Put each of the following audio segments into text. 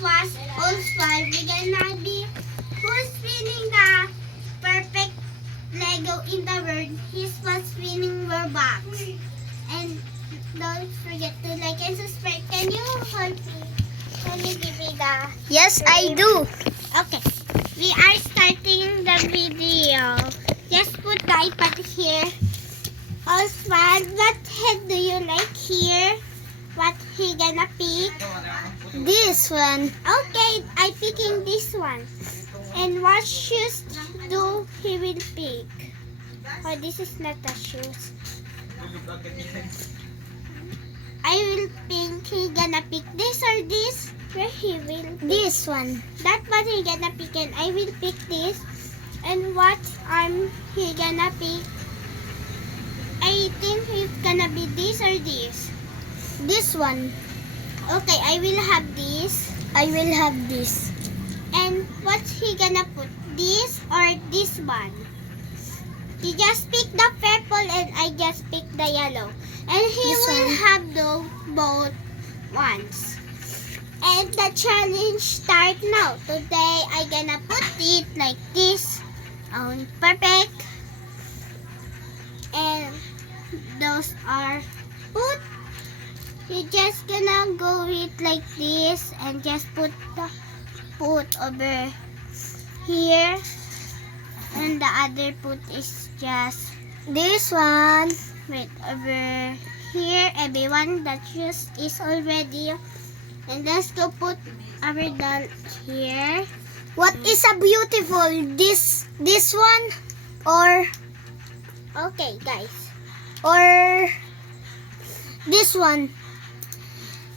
was Oswald. We're gonna be who's winning the perfect Lego in the world. He was winning Robux. And don't forget to like and subscribe. Can you hold me? Can you give me the... Yes, I do. Okay. We are starting the video. Just put the iPad here. Oswald, what head do you like here? What he gonna pick? This one. Okay, I picking this one. And what shoes do he will pick? Oh, this is not the shoes. I will think he gonna pick this or this. Where he will pick. This one. That what he gonna pick and I will pick this. And what arm he gonna pick? I think it's gonna be this or this. This one. Okay, I will have this. I will have this. And what's he gonna put? This or this one? He just pick the purple and I just pick the yellow. And he This will one. have both ones. And the challenge start now. Today I gonna put it like this. On perfect. And those are put. You just gonna go it like this and just put over here. And the other put is just This one. right over here. Everyone that just is already. And let's go put our doll here. What is a beautiful? This one or Okay, guys. or this one?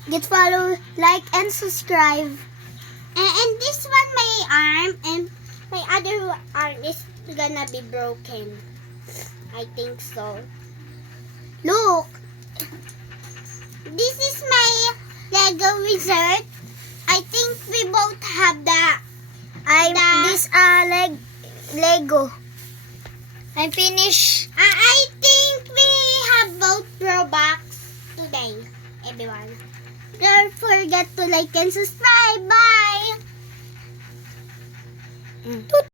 Get follow, like, and subscribe. And this one, my arm and my other arm is gonna be broken. I think so. Look. This is my Lego wizard. I think we both have This Lego. I'm finished. I think we have both Robux today, everyone. Don't forget to like and subscribe. Bye!